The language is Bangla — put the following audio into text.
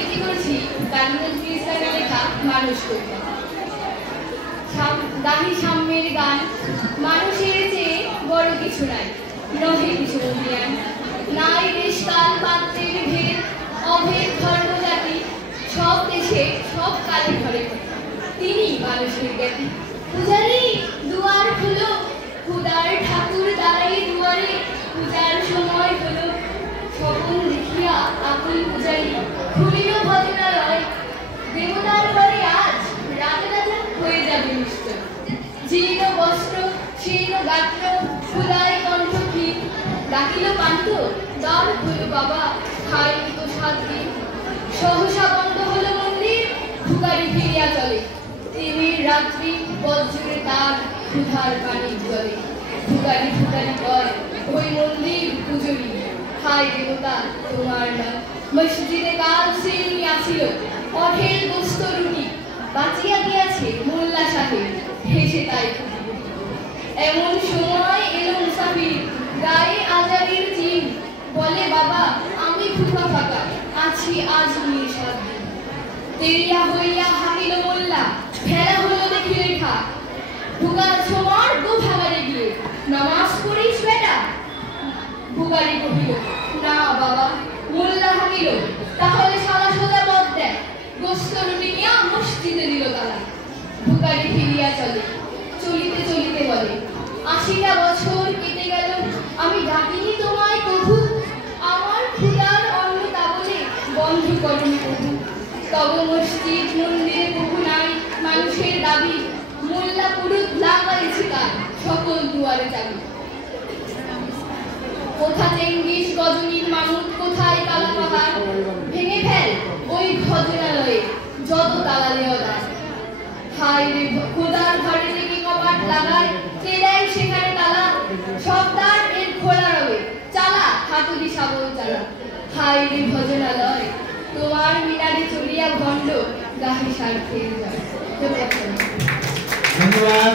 আবৃত্তি করছি কাজী নজরুল ইসলামের লেখা মানুষ কবিতা। দাহি সাম্যের গান, মানুষের চেয়ে বড় কিছু নাই, নহে কিছু অভিয়ান, নাই দেশ কাল পাত্রের ভেদ, অভেদ ধর্ম জাতি, সব দেশে সব কালে ঘরে ঘরে তিনি মানুষের জ্ঞাতি। পূজারি দুয়ার খুলো, খুদার ঠাকুর দাঁড়াই দুয়ারে, পূজার সময় হলো, সকল দেখিয়া আকুল পূজারি খুলিল ভজনালয়। দেবতার ঘরে আজ রাজা রাজা হয়ে যাবে নিশ্চয়, জীর্ণ বস্ত্র শীর্ণ গাত্র ক্ষুধায় কণ্ঠ ক্ষীণ, ডাকিল পান্ত দ্বার হলো বাবা, খাইনি তো 7 দিন। সহসা বন্ধ হলো মন্দির, ভুকারি ফিরিয়া চলে, তিমির রাত্রি বজ্রে তার ক্ষুধার পানির জলে। ভুকারি ভুকারি কয় ওই মন্দির পুজোরি, হায় দেবতা তোমার নাম। মসজিদে কাল শ্রেণী আসিল, অঢেল গোস্ত রুটি, বাঁচিয়া গিয়াছে মোল্লা সাহেব, হেসে তাই এমন সময় এলো মুসাফির, গায়ে আজারির চিন, বলে বাবা আমি ভুকা ফাঁকা আছি আজ নিয়ে 7 দিন। তেরিয়া হইয়া হাঁকিল মোল্লা, ফেলা হলো দেখি লেখা, ভুকার ছোমার গো ভাগারে গিয়ে নামাজ পড়িস বেটা। ভুকারি কহিল না বাবা। মোল্লা হাঁকিল তাহলে সাদা সোজা পথ দেয়, গোস্ত রুটি নিয়ে মসজিদে দিল তালা। ভুকারি ফিরিয়া চলে, চলিতে চলিতে বলে 80টা বছর কেটে গেল, আমি ডাকিনি তোমায় কভু, আমার ক্ষুধার অন্ন তা বলে বন্ধ করনি কভু। তব মসজিদ মন্দিরে কভু নাই মানুষের দাবি, মোল্লা পুরুত লাগাইছে কার সকল দুয়ারে চাবি। কোথা চেঙ্গিস গজনীর মামুদ, কোথায় কালা পাহাড়, ভেঙে ফেল ওই ভজনালয়ে যত তালা দেওয়া যায়। হায় রে খোদার ঘরে থেকে কপাট লাগায়, কে দেয় সেখানে তালা, সব দ্বার এর খোলা রবে, চালা হাতুড়ি শাবল চালা। হায় রে ভজনালয় তোমার মিনারে চলিয়া ভণ্ড, গাহি স্বার্থের জয়। ধন্যবাদ।